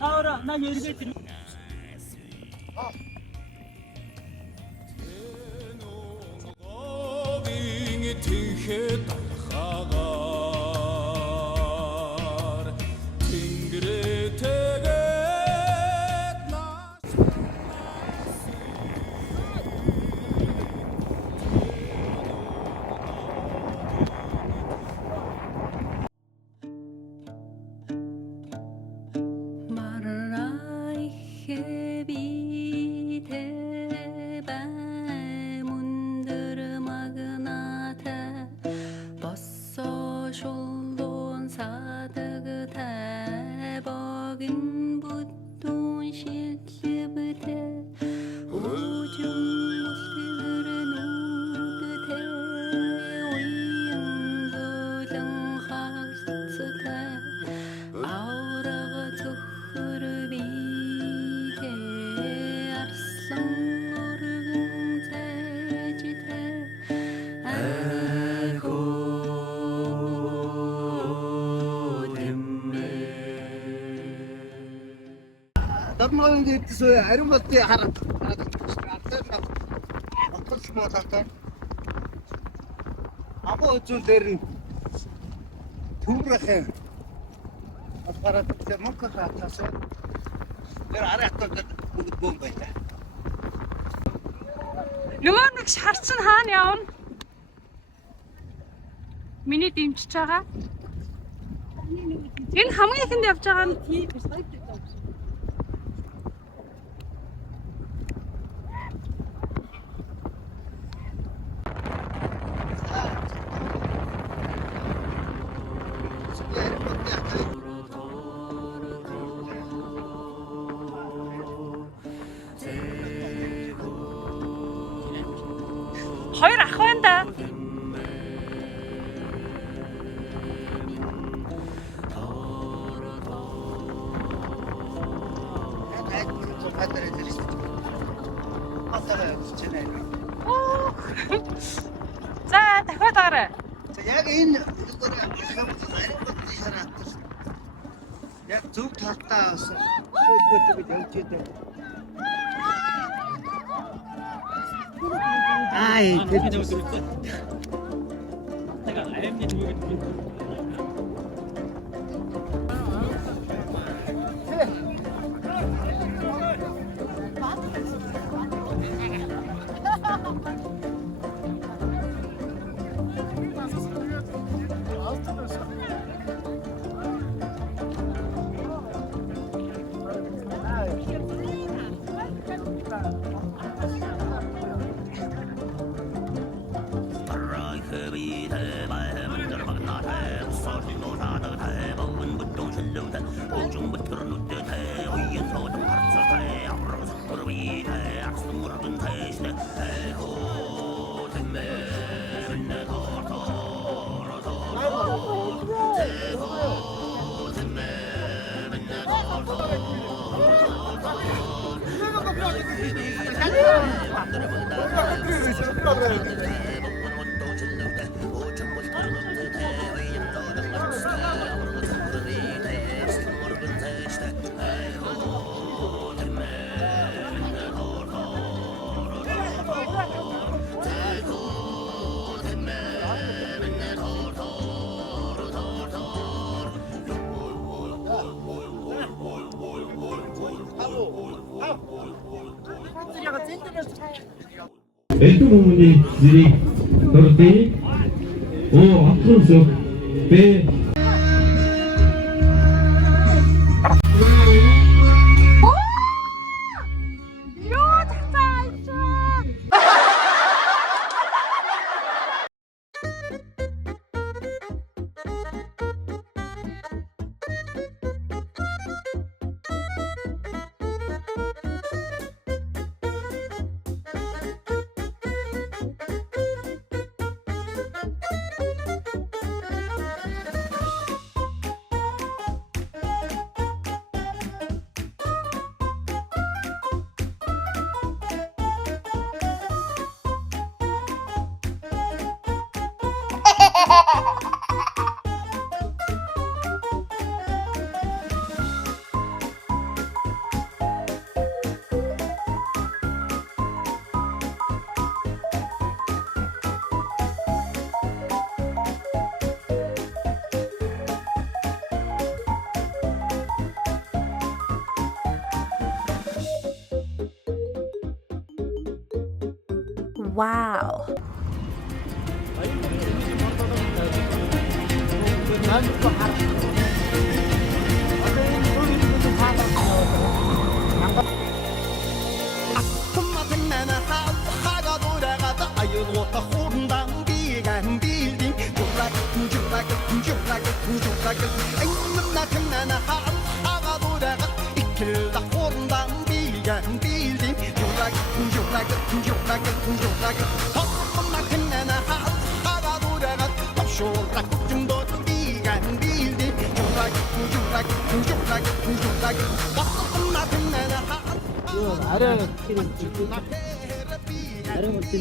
Taura, na yeri getir. Дармын дэдсөө ариун болтыг хараад баталж болоотой. Абоо зүүн дээр нь төврөхийн аппарат мөнх хатасаа тэр арайхтад бүгд бом байлаа. Нөгөө нэг шарчин хаана явна? Миний дэмжиж байгаа. Энэ хамгийн ихэнд явж байгаа нь хоёр ах байна да. За дахиад гараа. Яг энэ яг зөв талтаа бас шүүлгөөд явж идэв. Ай, тэгээд өгсөн. Тэгээ аймны дүүгээ. Элдв хүмүүний зэрийг дурдъя. Отрон сөг Б Wow.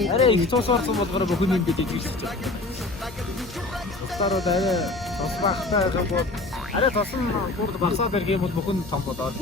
Арай их цуусуурсан болгороо бүхэн юм гэдэг юм шиг. Тусаарууд арай тус багтай байгаа бол арай тосон бүрд багсаад ирэх юм бол бүхэн том болоод.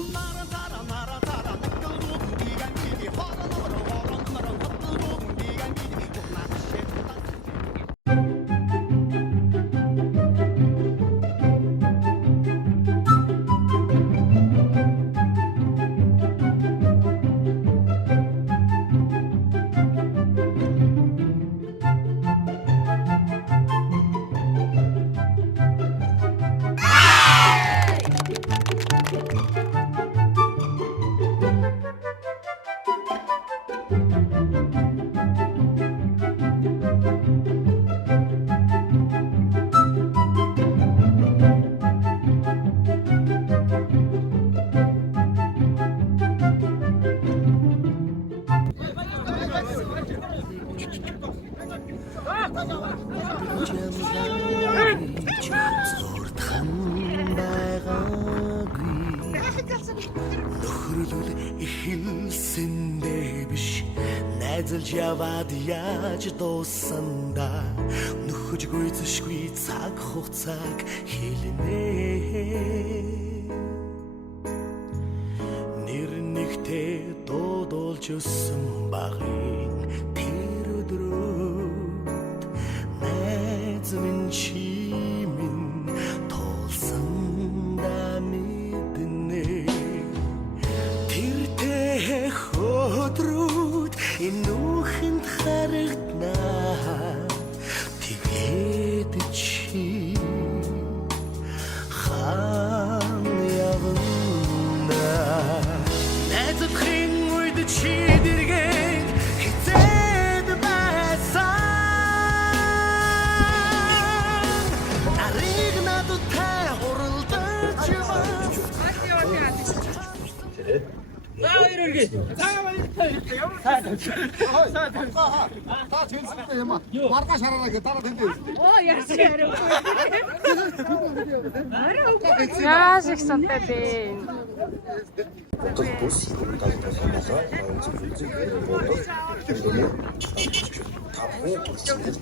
найзалж яваад яаж дуусандаа нөхөж гүйцэшгүй цаг хугацааг хэлнэ нэр нэгтээ дуудуулж өссөн багын тэр өдрөд найз минь чимэн тулсандаа мэднэ Хөдрүүд энүүхэнд харагднаа тэгээд чи хаан явна найзахын үед чи дэргээ хизээд байсан нарыг надтай хуралдаж яваа Маргааш хараарай гэ дараа тэнд. Оо яаш яриа. Яаш их сонтой бэ. Бус газтасаа зөвхөн бодож тэрний тавхуу үсгээр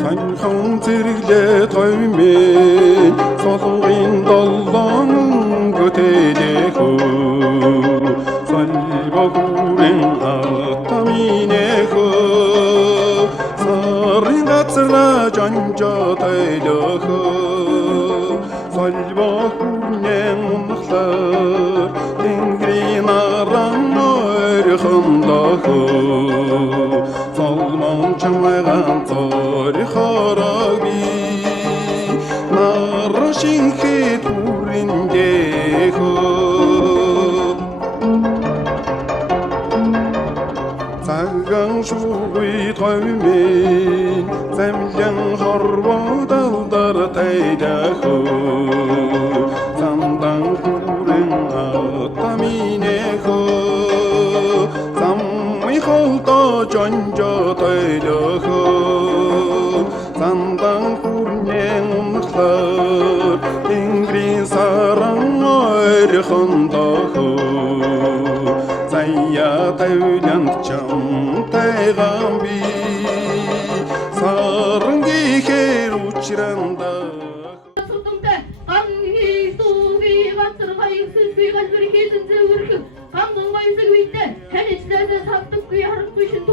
Санхан зэрэглээ тоймын солонгын долоон götedehoo Salvahuren ataminehoo Sarrin gatsırla canca taylahoo Salvahuren umnaklar Tengrin aran örkhandahoo Salman çamağın tariharabi Narraşinke turindehoo Цагаан шуугүй тоймын замлан хорвоодалдар тайдахoo Замдан хүрэн атаминехoo Замми холдоо жонжо тайдахoo Замдан хүрнэн умнахлаар Тэнгэрийн саран ойрхондохoo Заяа тавиланд чам тайгамби Сарангихэр учранда Сутумта амги суги гацыргай сэлби галбэр хийсэн зэвэрх гам гонгойсэг үйдэ таньчлаасаа савдаггүй харахгүй шин